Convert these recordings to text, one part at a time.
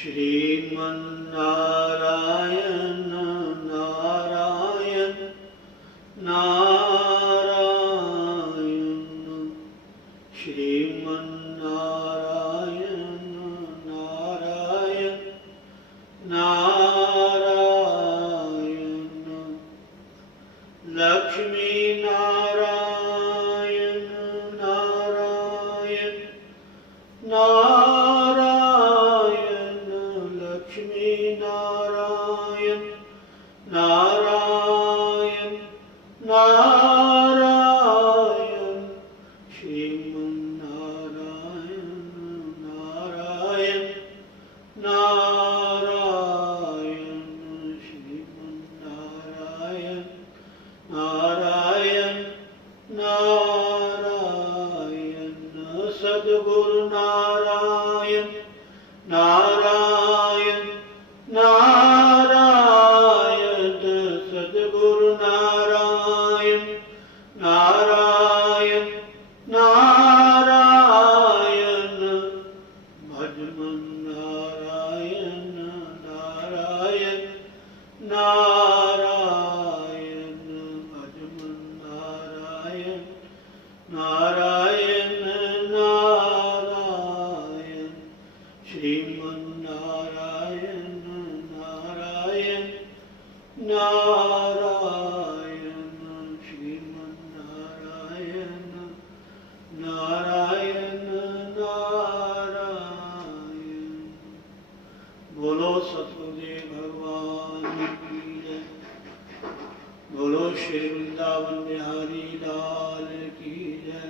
श्रीमन्नारायण नारायण नारायण श्रीमन्नारायण नारायण नारायण लक्ष्मी नारायण नारायण नारायण लक्ष्मी नारायण नारायण नारायण श्रीमन्नारायण नारायण नारायण श्रीमन्नारायण नारायण नारायण सद्गुरु नारायण नारायण नारायण सद्गुरु नारायण नारायण नारायण भजमन नारायण नारायण नारायण भजमन नारायण नारायण नारायण श्रीमन्नारायण नारायण नारायण श्रीमन्नारायण नारायण नारायण। बोलो सतगुरुदेव भगवान की जय। बोलो श्री वृंदावन बिहारी लाल की जय।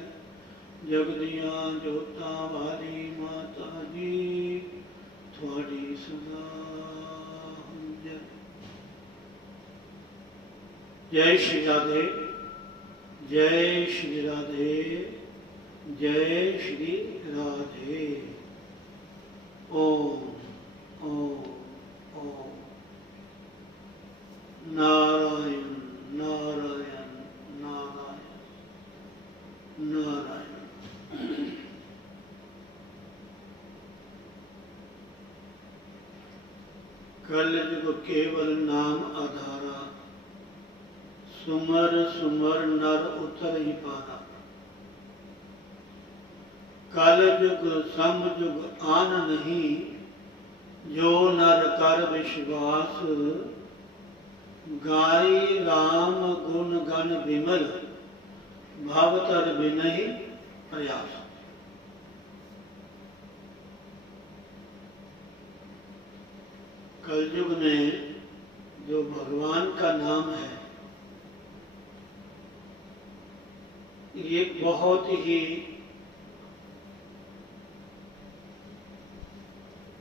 जगदिया जोता वाली माता जी थोड़ी सदा जय। जय श्री राधे, जय श्री राधे, जय श्री राधे। ओम ओम ओम। नारायण नारायण नारायण नारायण। कलयुग केवल नाम आधारा, सुमर सुमर नर उतर ही पारा। कलयुग समयुग आन नहीं, जो नर कर विश्वास। गाई राम गुण गण विमल, भवतर बिनहि प्रयास। कलयुग में जो भगवान का नाम है, ये बहुत ही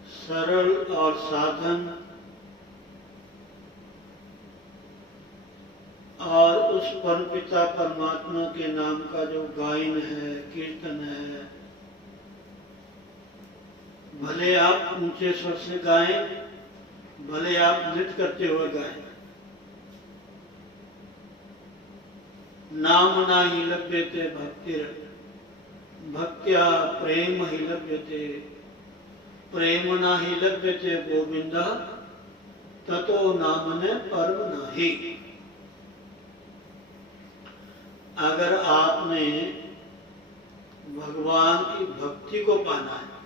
सरल और साधन और उस परमपिता परमात्मा के नाम का जो गायन है, कीर्तन है, भले आप ऊंचे स्वर से गाएं, भले आप नृत्य करते हुए गाएं। नाम ना ही लभ्यते भक्तिर, भक्त्या प्रेम ही लभ्यते, प्रेम ना ही लभ्यते गोविंदा, ततो नामने परम नाही। अगर आपने भगवान की भक्ति को पाना है,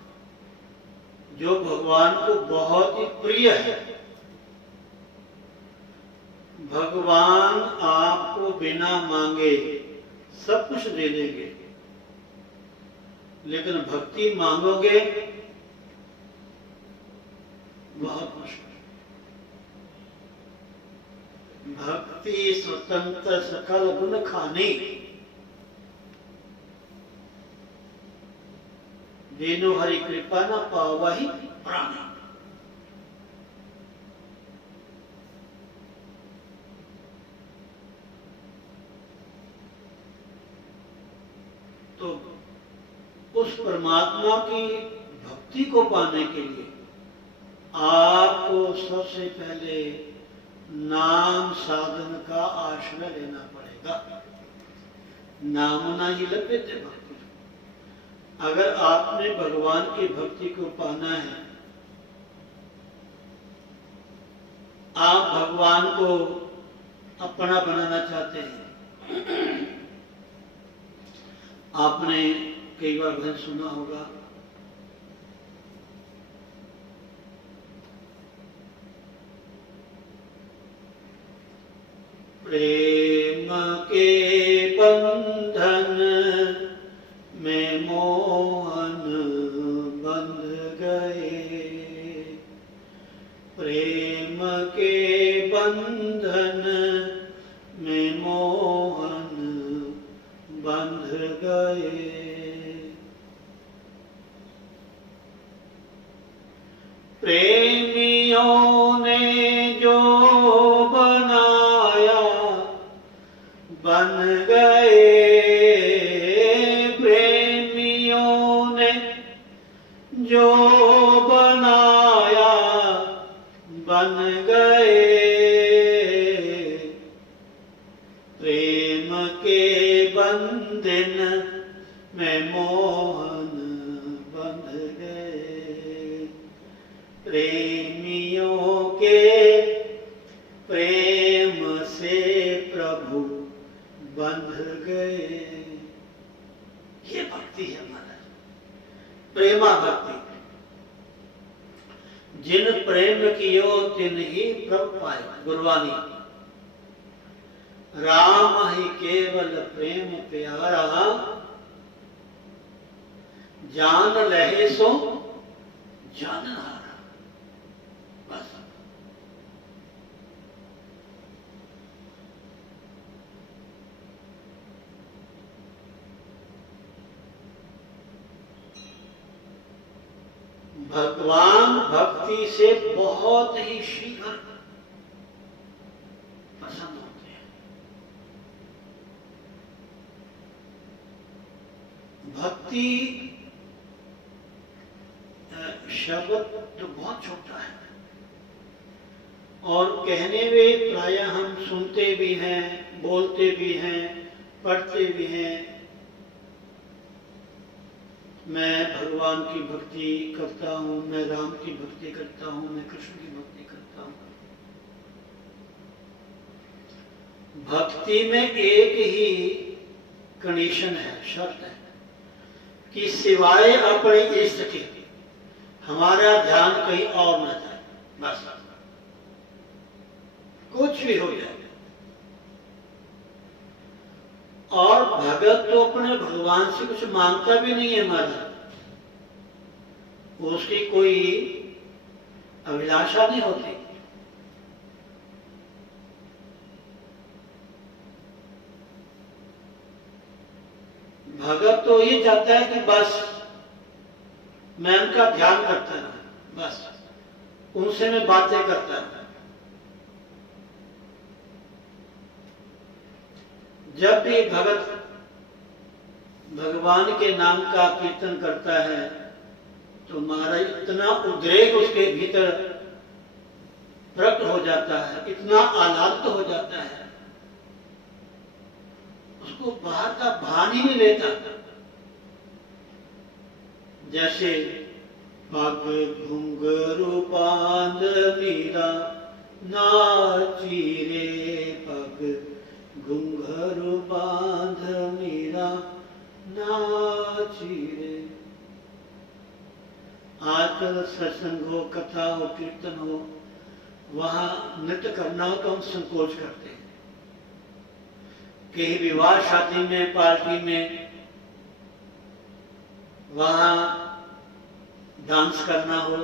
जो भगवान को बहुत ही प्रिय है, भगवान आपको बिना मांगे सब कुछ दे देंगे, लेकिन भक्ति मांगोगे बहुत मुश्किल। भक्ति स्वतंत्र सकल गुण खानी, देनो हरि कृपा न पावहि प्राणी। तो उस परमात्मा की भक्ति को पाने के लिए आपको सबसे पहले नाम साधन का आश्रय लेना पड़ेगा। नाम ना ही लभ्यते भक्ति। अगर आपने भगवान की भक्ति को पाना है आप भगवान को अपना बनाना चाहते हैं। आपने कई बार भजन सुना होगा, प्रेम के बंधन में मोहन बंध गए, प्रेम के बंधन में मोहन बंध गए। प्रेमियों ने जो बनाया बन गए, प्रेमियों ने जो बनाया बन गए, प्रेम के बंधन में मोहन बंध गए, प्रेमियों के प्रेम से प्रभु बंध गए। ये भक्ति है महाराज, प्रेमा भक्ति। जिन प्रेम कियो तिन ही प्रभु पाए, गुरबानी। राम ही केवल प्रेम प्यारा, जान लहे सो जानहारा। बस भगवान भक्ति से बहुत ही शीघ्र पसंद होते हैं। भक्ति शब्द तो बहुत छोटा है और कहने में प्रायः हम सुनते भी हैं, बोलते भी हैं, पढ़ते भी हैं। मैं भगवान की भक्ति करता हूँ, मैं राम की भक्ति करता हूँ, मैं कृष्ण की भक्ति करता हूँ। भक्ति में एक ही कंडीशन है, शर्त है कि सिवाय अपने इष्ट के हमारा ध्यान कहीं और न जाए। बस कुछ भी हो जाए। और भगत तो अपने भगवान से कुछ मांगता भी नहीं है महाराज, उसकी कोई अभिलाषा नहीं होती। भगत तो ये चाहता है कि बस मैं उनका ध्यान करता रहूं, बस उनसे मैं बातें करता रहूं। जब भी भगत भगवान के नाम का कीर्तन करता है तो महाराज इतना उद्रेक उसके भीतर प्रकट हो जाता है, इतना आह्लादित हो जाता है, उसको बाहर का भान ही नहीं रहता। जैसे पग घुंघरू बांध मीरा नाची रे, पग घुंघरू बांध मीरा नाची रे। आजकल सत्संग हो, कथा हो, कीर्तन हो, वहां नृत्य करना हो तो हम संकोच करते हैं। कहीं विवाह शादी में, पार्टी में, वहां डांस करना हो,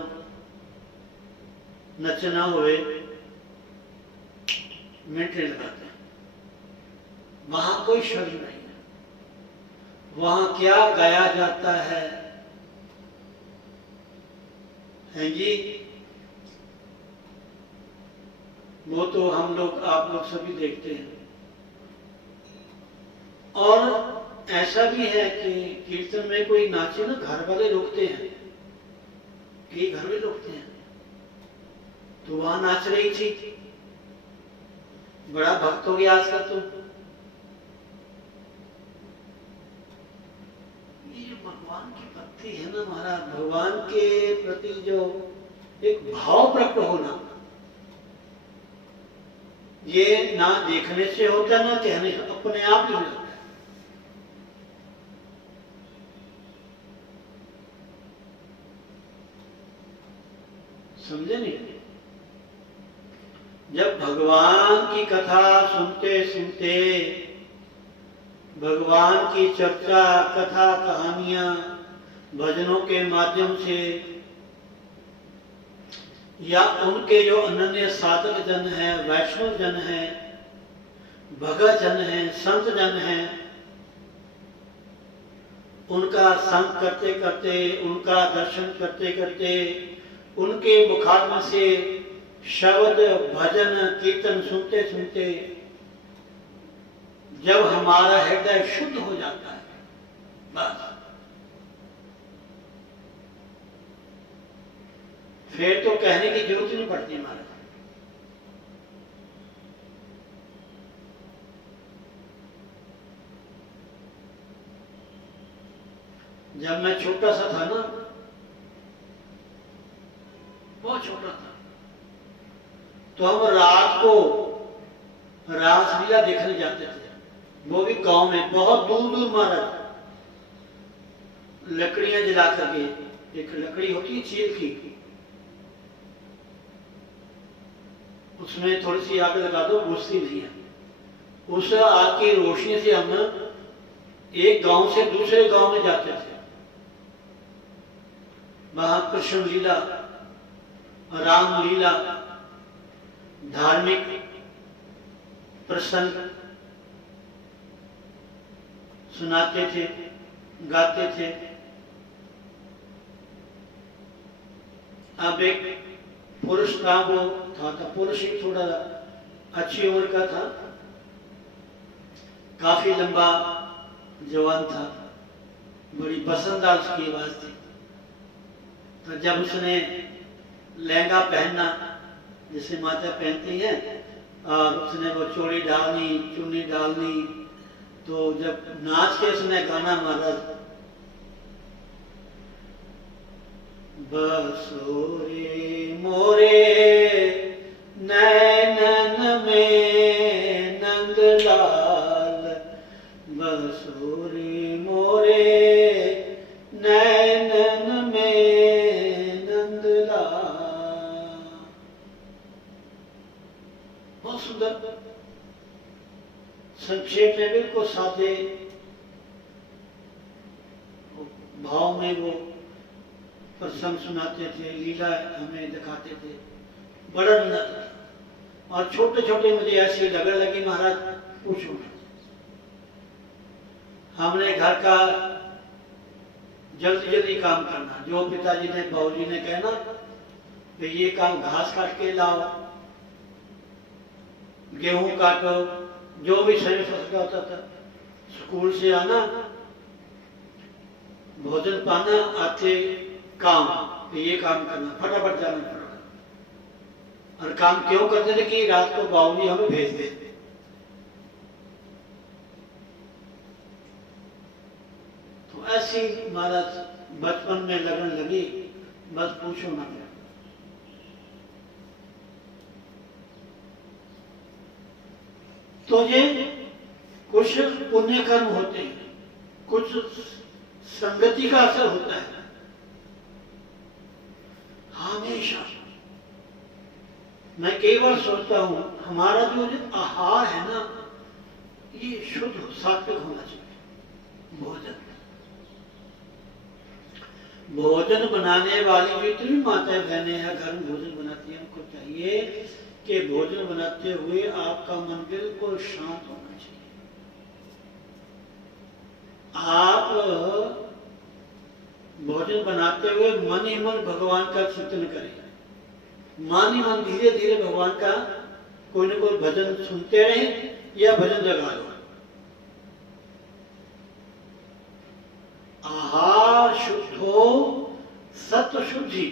नचना हुए, मिनट लगाते हैं। वहां कोई शर्म नहीं है। वहां क्या गाया जाता है जी, वो तो हम लोग, आप लोग सभी देखते हैं। और ऐसा भी है कि कीर्तन में कोई नाचे ना, घर वाले रोकते हैं, कई घर में रोकते हैं, तो वहां नाच रही थी, बड़ा भक्त हो गया आज का। तो ये जो भगवान की भक्ति है ना महाराज, भगवान के प्रति जो एक भाव प्रकट होना, ये ना देखने से होता है ना कहने से, अपने आप ही हो जाता है। समझे नहीं? जब भगवान की कथा सुनते सुनते, भगवान की चर्चा, कथा, कहानियां, भजनों के माध्यम से, या उनके जो अनन्य साधक जन हैं, वैष्णव जन हैं, भगत जन हैं, संत जन हैं, उनका संग करते करते, उनका दर्शन करते करते, उनके मुखारविंद से शब्द, भजन, कीर्तन सुनते सुनते जब हमारा हृदय शुद्ध हो जाता है, बस फिर तो कहने की जरूरत नहीं पड़ती हमारे। जब मैं छोटा सा था ना, बहुत छोटा था, तो हम रात को रासलीला देखने जाते थे। वो भी गांव में, बहुत दूर दूर महाराज, लकड़ियां जला करके, एक लकड़ी होती है चील की, उसमें थोड़ी सी आग लगा दो, बुझती नहीं है। उस आग की रोशनी से हम एक गांव से दूसरे गांव में जाते थे। वहां कृष्ण लीला, राम लीला, धार्मिक प्रसंग सुनाते थे, गाते थे। अब एक पुरुष था, वो था पुरुष ही थोड़ा अच्छी उम्र का था, काफी लंबा जवान था, बड़ी पसंददार उसकी आवाज थी। तो जब उसने लहंगा पहनना, जैसे माता पहनती है, और उसने वो चोड़ी डालनी, चुन्नी डालनी, तो जब नाच के उसने गाना मारा, बसो रे मोरे नैनन में नंदलाल, बसो रे मोरे नैनन में नंदलाल। बहुत सुंदर, संक्षेप में बिल्कुल सादे भाव में वो प्रसंग सुनाते थे, लीला हमें दिखाते थे, बड़ा आनंद। और छोटे छोटे मुझे ऐसी लगन लगी महाराज, पूछो। हमने घर का जल्दी जल्दी काम करना, जो पिताजी ने, बाबूजी ने कहना कि ये काम घास काट के लाओ, गेहूं काटो, जो भी शरीर फसल का होता था। स्कूल से आना, भोजन पाना, आते काम, तो ये काम करना, फटाफट जाना, फटाफट। और काम क्यों करते थे कि रात को बाबूजी हमें भेज दे। तो ऐसी महाराज बचपन में लगन लगी, बस पूछो ना। तो ये कुछ पुण्य कर्म होते हैं, कुछ संगति का असर होता है। हमेशा मैं कई बार सोचता हूं, हमारा जो आहार है ना, ये शुद्ध सात्विक होना चाहिए। भोजन बनाने वाली जो इतनी माताएं बहनें हैं घर में भोजन बनाती हैं, उनको चाहिए कि भोजन बनाते हुए आपका मन बिल्कुल शांत होना चाहिए। आप भोजन बनाते हुए मन ही मन भगवान का चिंतन करें, मन ही मन धीरे धीरे भगवान का कोई ना कोई भजन सुनते रहें या भजन लगा लो। आहार शुद्धो सत्व शुद्धि,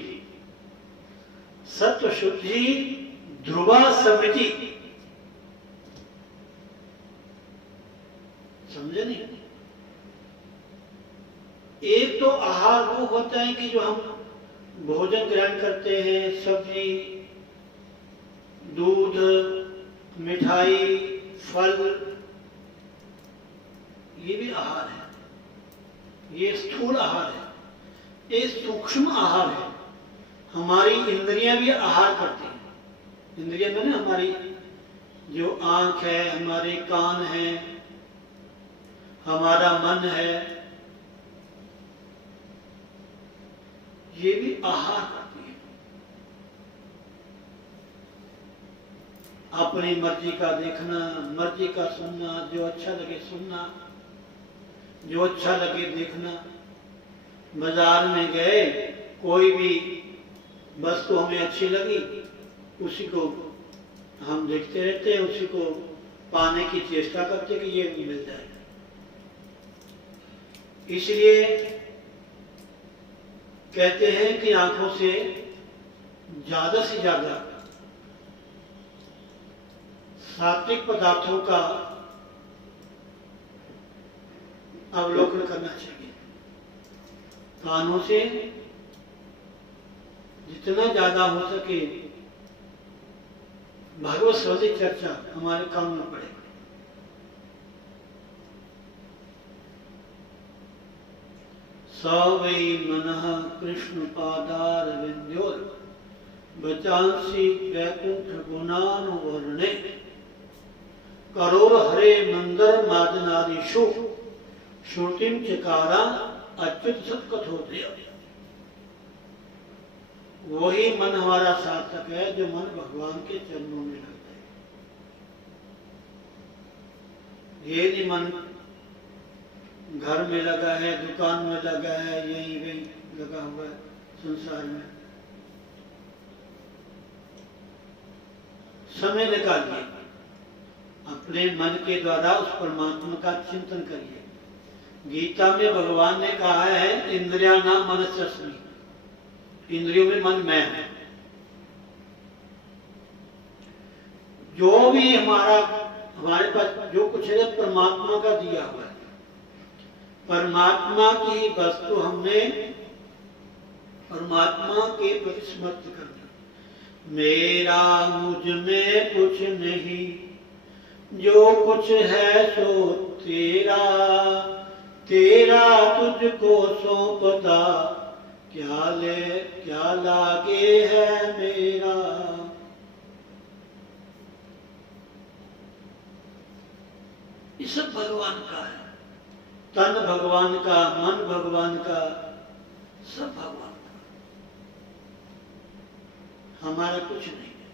सत्व शुद्धि ध्रुवा समृद्धि। समझे नहीं? एक तो आहार वो होता है कि जो हम भोजन ग्रहण करते हैं, सब्जी, दूध, मिठाई, फल, ये भी आहार है। ये स्थूल आहार है, ये सूक्ष्म आहार है। हमारी इंद्रियां भी आहार करती हैं। इंद्रियां में ना हमारी जो आंख है, हमारे कान है, हमारा मन है, ये भी आहार करती है। अपनी मर्जी का देखना, मर्जी का सुनना, जो अच्छा लगे सुनना, जो अच्छा लगे देखना। बाजार में गए, कोई भी वस्तु हमें अच्छी लगी, उसी को हम देखते रहते हैं, उसी को पाने की चेष्टा करते कि ये मिल जाए। इसलिए कहते हैं कि आंखों से ज्यादा सात्विक पदार्थों का अवलोकन करना चाहिए। कानों से जितना ज्यादा हो सके भगवत संबंधी चर्चा हमारे कान में पड़े। सवै मनः कृष्ण पादार विंध्योर बचांसी वैकुंठ गुणानुवर्णे करोर हरे मंदर मादनादिशु श्रुतिम चकारा अच्युत सत्कथोदय। वही मन हमारा सार्थक है जो मन भगवान के चरणों में लगता है। ये नहीं मन घर में लगा है, दुकान में लगा है, यहीं वहीं लगा हुआ है संसार में। समय निकालिए, अपने मन के द्वारा उस परमात्मा का चिंतन करिए। गीता में भगवान ने कहा है इंद्रिया नाम मनस्यस्मि, इंद्रियों में मन मैं है। जो भी हमारे पास जो कुछ है परमात्मा का दिया हुआ है। परमात्मा की वस्तु हमने परमात्मा के प्रति समर्पित करना। मेरा मुझ में कुछ नहीं, जो कुछ है सो तेरा, तेरा तुझको सौंपता, क्या लागे है मेरा। ये सब भगवान का है। तन भगवान का, मन भगवान का, सब भगवान का। हमारा कुछ नहीं है,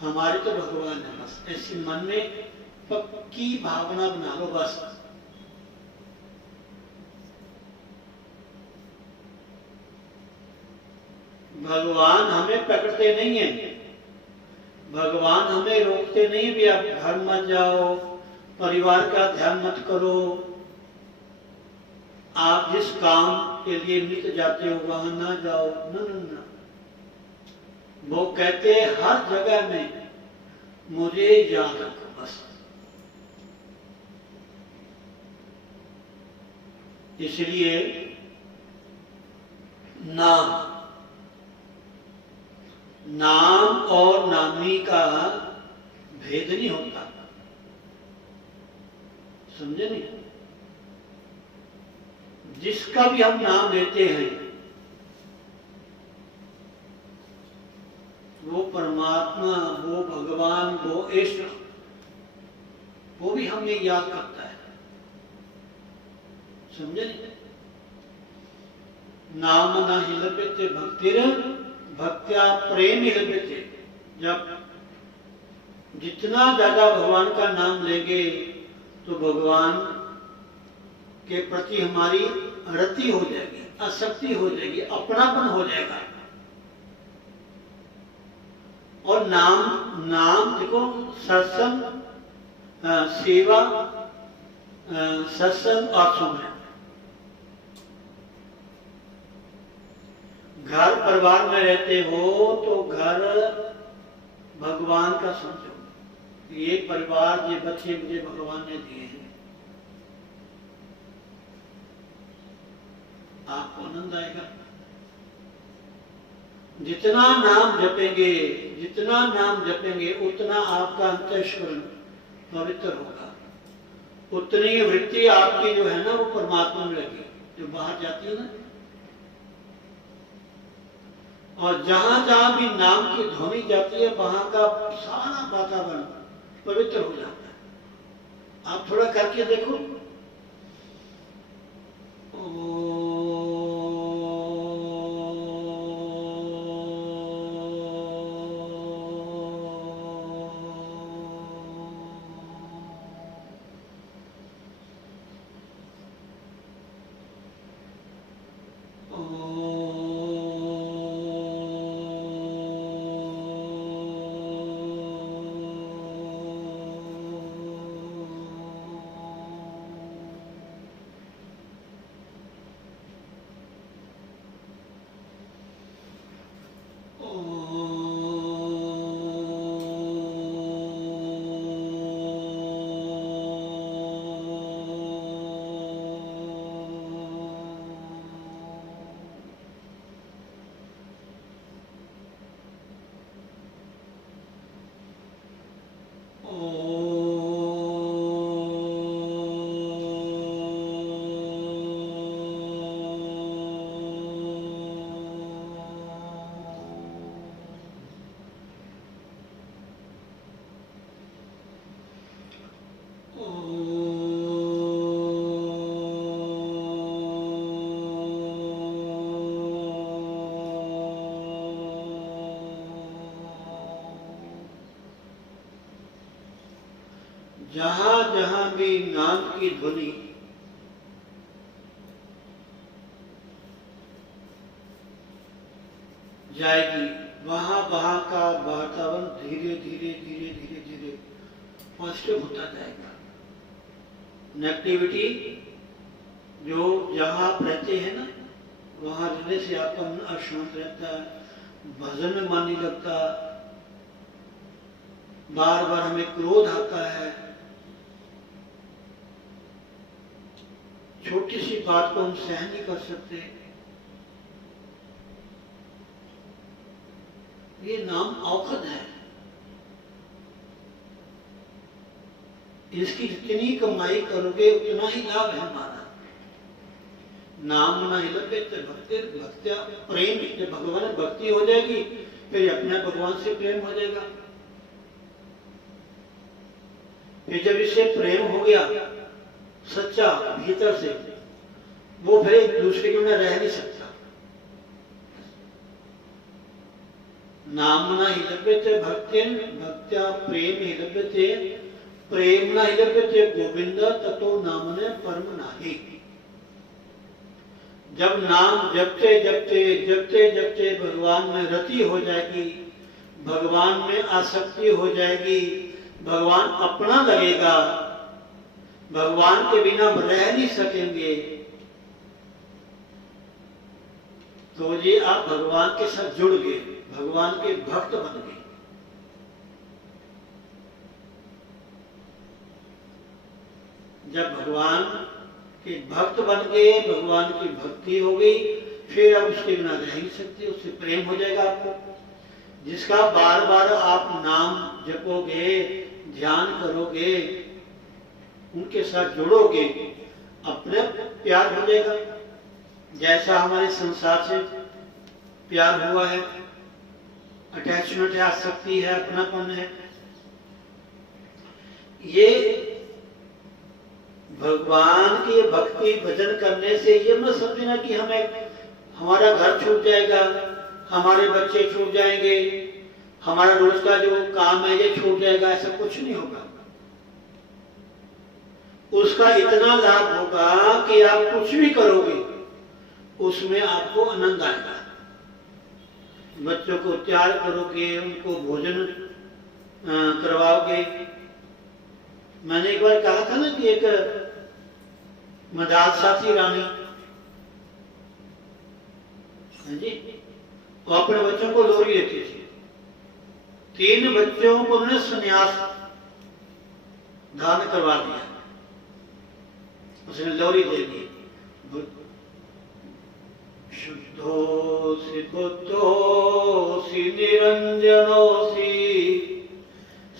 हमारे तो भगवान है। बस ऐसी मन में पक्की भावना बना लो बस। भगवान हमें पकड़ते नहीं है, भगवान हमें रोकते नहीं भी आप घर मत जाओ, परिवार का ध्यान मत करो, आप जिस काम के लिए निकल जाते हो वहां ना जाओ। न। वो कहते हैं हर जगह में मुझे याद रखो बस। इसलिए नाम और नामी का भेद नहीं होता, समझे नहीं? जिसका भी हम नाम लेते हैं वो परमात्मा, वो भगवान, वो ईश्वर, वो भी हमें याद करता है, समझे नहीं? नाम न ही लभ्यते भक्तिर भक्त्या प्रेम ही लभ्यते। जब जितना ज्यादा भगवान का नाम लेंगे तो भगवान के प्रति हमारी रति हो जाएगी, आसक्ति हो जाएगी, अपनापन हो जाएगा। और नाम देखो, सत्संग, सेवा, सत्संग और सुमरन। घर परिवार में रहते हो तो घर भगवान का समझो। ये परिवार, ये बच्चे मुझे भगवान ने दिए हैं, आपको आनंद आएगा। जितना नाम जपेंगे जितना नाम जपेंगे उतना आपका अंतःकरण पवित्र होगा, उतनी वृत्ति आपकी जो है ना वो परमात्मा में लगी, जो बाहर जाती है ना। और जहां जहां भी नाम की ध्वनि जाती है वहां का सारा वातावरण पवित्र हो जाता है। आप थोड़ा करके देखो। जहां जहां भी नाम की ध्वनि जाएगी वहां वहां का वातावरण धीरे धीरे धीरे धीरे धीरे पॉजिटिव होता जाएगा। नेगेटिविटी जो जहां आप रहते हैं ना वहां रहने से आपका मन अशांत रहता है, भजन में मन नहीं लगता, बार बार हमें क्रोध आता है, छोटी सी बात को हम सहन नहीं कर सकते। ये नाम औखद है, इसकी जितनी कमाई करोगे उतना ही लाभ है हमारा। नाम ना ही लभ्यते भक्ति भक्त्या प्रेम, जब भगवान भक्ति हो जाएगी फिर अपने भगवान से प्रेम हो जाएगा। फिर जब इससे प्रेम हो गया सच्चा भीतर से, वो फिर एक दूसरे के बिना रह नहीं सकता। नाम ना ही लभ्यते भक्ति भक्त्या प्रेम ही लभ्यते प्रेम ना ही लभ्यते गोविंद ततो नामने परम नाही। जब नाम जपते जपते जपते जपते भगवान में रति हो जाएगी, भगवान में आसक्ति हो जाएगी, भगवान अपना लगेगा, भगवान के बिना रह नहीं सकेंगे, तो ये आप भगवान के साथ जुड़ गए, भगवान के भक्त बन गए। जब भगवान के भक्त बन गए, भगवान की भक्ति हो गई, फिर आप उसके बिना रह नहीं सकते, उससे प्रेम हो जाएगा आपको। जिसका बार बार आप नाम जपोगे, ध्यान करोगे, उनके साथ जुड़ोगे, अपने प्यार हो जाएगा। जैसा हमारे संसार से प्यार हुआ है, अटैचमेंट है, आसक्ति है, अपनापन है, ये भगवान की भक्ति भजन करने से ये मत समझना कि हमें हमारा घर छूट जाएगा, हमारे बच्चे छूट जाएंगे, हमारा रोज का जो काम है ये छूट जाएगा, ऐसा कुछ नहीं होगा। उसका इतना लाभ होगा कि आप कुछ भी करोगे उसमें आपको आनंद आएगा। बच्चों को तैयार करोगे, उनको भोजन करवाओगे। मैंने एक बार कहा था ना कि एक मदालसा थी रानी जी, वो अपने बच्चों को लोरी देती थी। 3 बच्चों को उन्होंने संन्यास दान करवा दिया, उसने लोरी दे दी। शुद्धोऽसि बुद्धोऽसि निरंजनोऽसि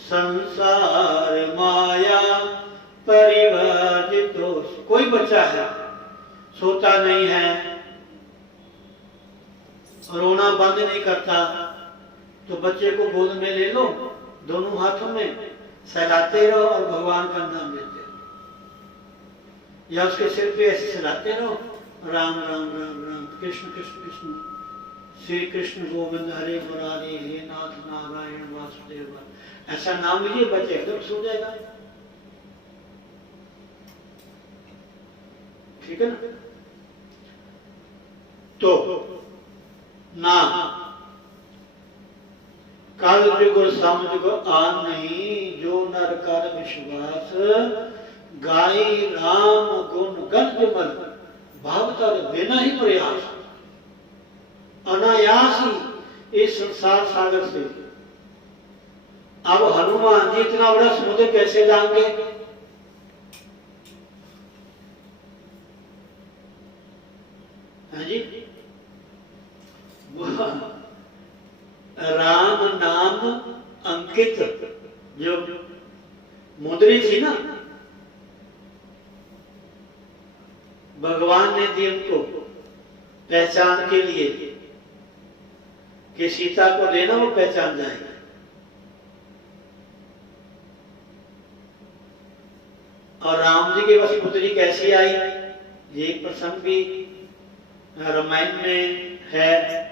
संसार माया परिवर्जितोऽसि। कोई बच्चा है सोता नहीं है, रोना बंद नहीं करता, तो बच्चे को गोद में ले लो, दोनों हाथों में सहलाते रहो और भगवान का नाम लेते रहो, या उसके सिर पे ऐसे सहलाते रहो, राम राम राम राम, कृष्ण कृष्ण कृष्ण, श्री कृष्ण गोविंद हरे मुरारी, हे नाथ नारायण वासुदेव, ऐसा नाम लीजिए, बच्चे एकदम सो जाएगा। ठीक है ना? तो नाम काल युग और सामयुग आन नहीं, जो नर कर विश्वास, गाई राम गुण गंज मल, भावतर बिना ही प्रयास, अनायास ही इस संसार सागर से। अब हनुमान जी इतना बड़ा समुद्र कैसे लाएंगे? जी, राम नाम अंकित जो मुद्री थी ना, भगवान ने दी उनको पहचान के लिए कि सीता को देना, वो पहचान जाएगी। और राम जी के पास पुत्री कैसी आई, ये प्रसंग भी रामायण में है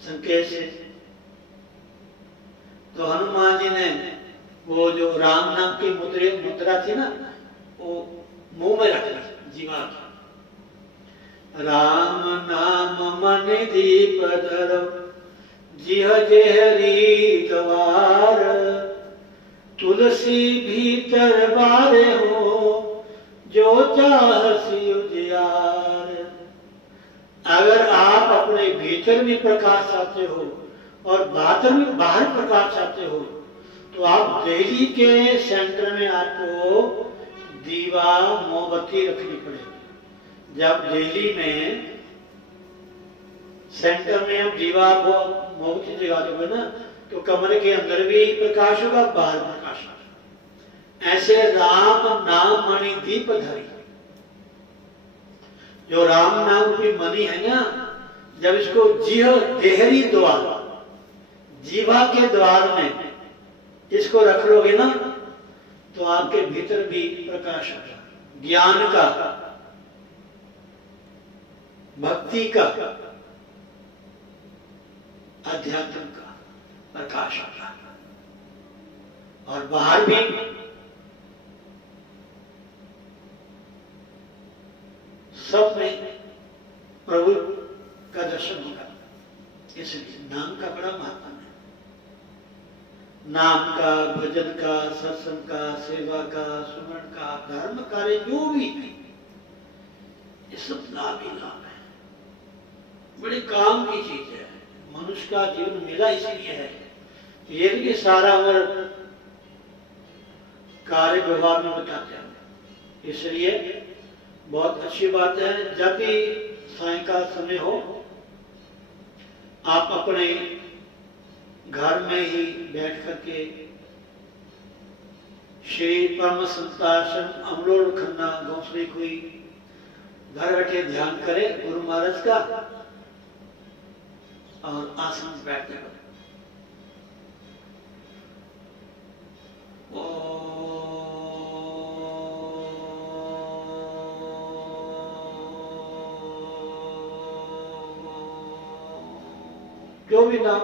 संकेत से। तो हनुमान जी ने वो जो राम नाम की मुद्रा थी ना, वो मुंह में रखा जीवा की। राम नाम मन दीप धरो, जिह जेहरी द्वार, तुलसी भीतर बारे हो, जो चाहसी उजियार। अगर आप अपने भीतर भी प्रकाश चाहते हो और बाहर प्रकाश चाहते हो, तो आप दिल्ली के सेंटर में आपको दीवा मोमबत्ती रखनी पड़ेगी। जब दिल्ली में सेंटर में हम दीवा मोमबत्ती जगा दोगे ना, तो कमरे के अंदर भी प्रकाश होगा, बाहर प्रकाश होगा। ऐसे राम नाम मणि दीप धरी, जो राम नाम की मणि है ना, जब इसको जिह देहरी द्वार, जीवा के द्वार में इसको रख लोगे ना, तो आपके भीतर भी प्रकाश होगा, ज्ञान का, भक्ति का, अध्यात्म का प्रकाश होगा। और बाहर भी सब में प्रभु का दर्शन होगा। इसलिए नाम का बड़ा महत्व है। नाम का, भजन का, सत्संग का, सेवा का, सुमरण का, धर्म कार्य जो भी है, ये सब लाभ ही लाभ है, बड़े काम की चीज है। मनुष्य का जीवन मिला इसलिए है, ये भी सारा उम्र कार्य व्यवहार में बताते हैं। इसलिए बहुत अच्छी बात है, जब भी सायंकाल समय हो, आप अपने घर में ही बैठ करके श्री परम संतासन अमलोल खन्ना गौसरी कोई घर बैठे ध्यान करें गुरु महाराज का, और आसन बैठ जाए। जो भी नाम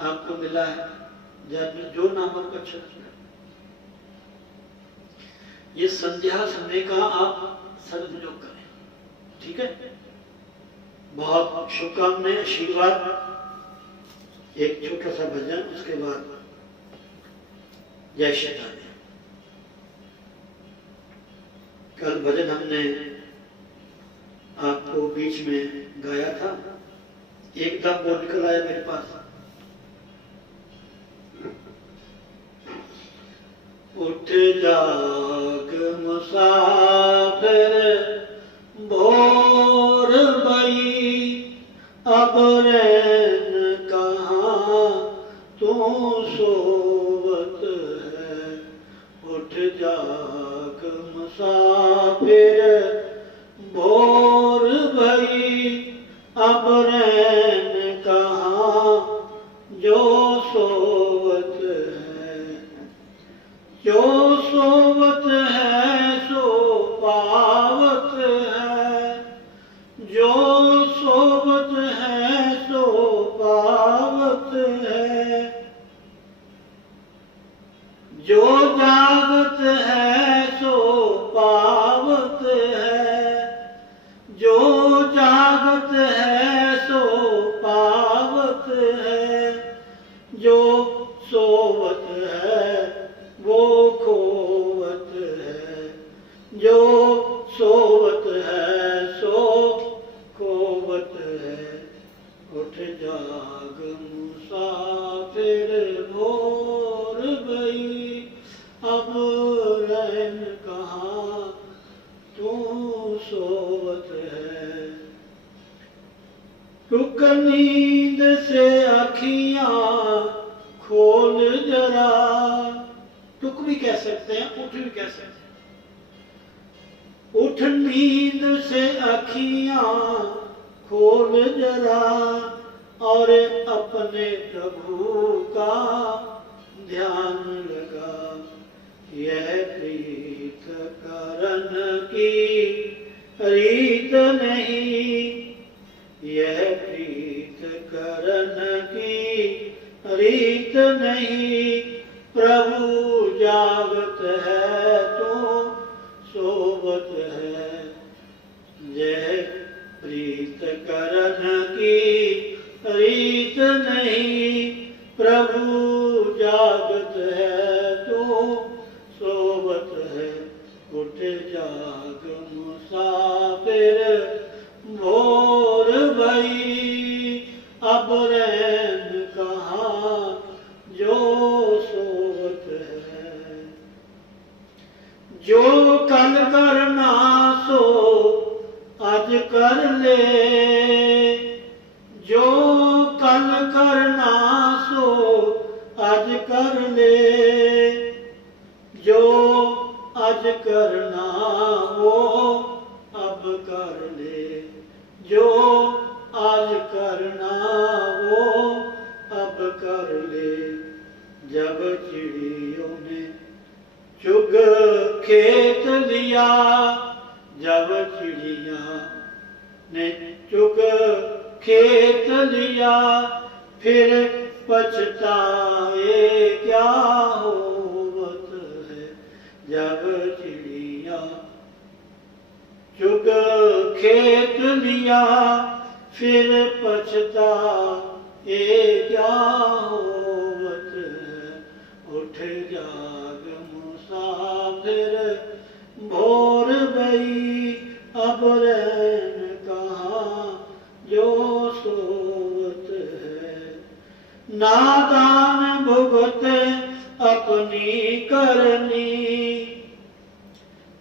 आपको मिला है, जो नाम आपको अच्छा लगता है, ये संध्या समय का आप सदुपयोग करें। ठीक है, बहुत शुभकामनाएं, आशीर्वाद। एक छोटा सा भजन, उसके बाद जय श्री राम। कल भजन हमने आपको बीच में गाया था, एकदम वो निकल आया मेरे पास। उठ जाग मुसाफिर भोर भई अब रैन कहाँ तू सोवत है। उठ जाग मुसाफिर भोर भई अब रैन कहाँ जो सोवत है। जो सोवत है सो पावत है। जो सोवत है सो पावत है। जो जागत है सो पावत है। जो जागत है सो पावत है। जो सोवत है वो खोवत है। जो सोवत है सो खोवत है। उठ जाग मुसाफिर भोर भई अब रैन कहाँ तू सोवत है। टुक नींद से अखियां खोल जरा। टुक भी कह सकते हैं, उठ भी कह सकते हैं। उठ नींद से अखियां खोल जरा और अपने प्रभु का ध्यान लगा। यह प्रीत करन की रीत नहीं। यह प्रीत करन की रीत नहीं। प्रभु जागत है तो सोवत है। यह प्रीत करन की रीत नहीं। प्रभु जागत है तो सोवत है। उठ जाग मुसाफिर भोर भई अब रैन कहाँ जो सोवत है। जो कल करना सो आज कर ले। जो कल करना सो आज कर ले। जो आज करना वो अब कर ले। जो आज करना वो अब कर ले। जब चिड़ियों ने चुग खेत लिया। जब चिड़िया ने चुग खेत लिया फिर पछताए क्या होवत है। जब चिड़िया चुग खेत लिया फिर पछताए क्या होवत है। उठ जाग मुसाफिर भोर भई अब रैन कहाँ जो सोवत है। नादान भुगत अपनी करनी।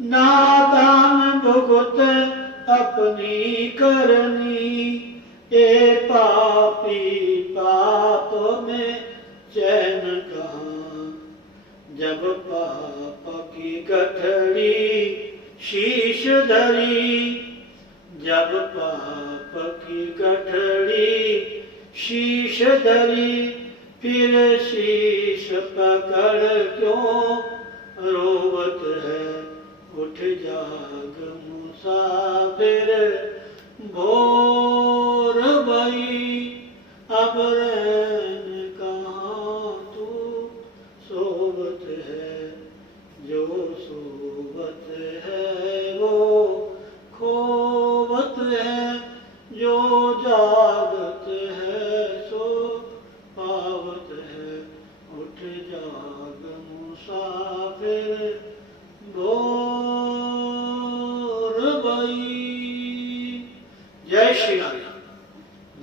नादान भुगत अपनी करनी। ए पापी पाप में चैन कहाँ। जब पाप की गठड़ी शीश धरी। जब पाप की गठड़ी शीश धरी फिर शीश पकड़ क्यों रोवत है। उठ जाग मुसाफिर भोर भई अब रैन कहाँ तू सोवत है। जो सोवत है वो खोवत है। जो जागत है सो पावत है। उठ जाग मुसाफिर भोर भई। जय श्री राधे।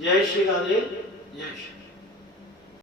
जय श्री राधे।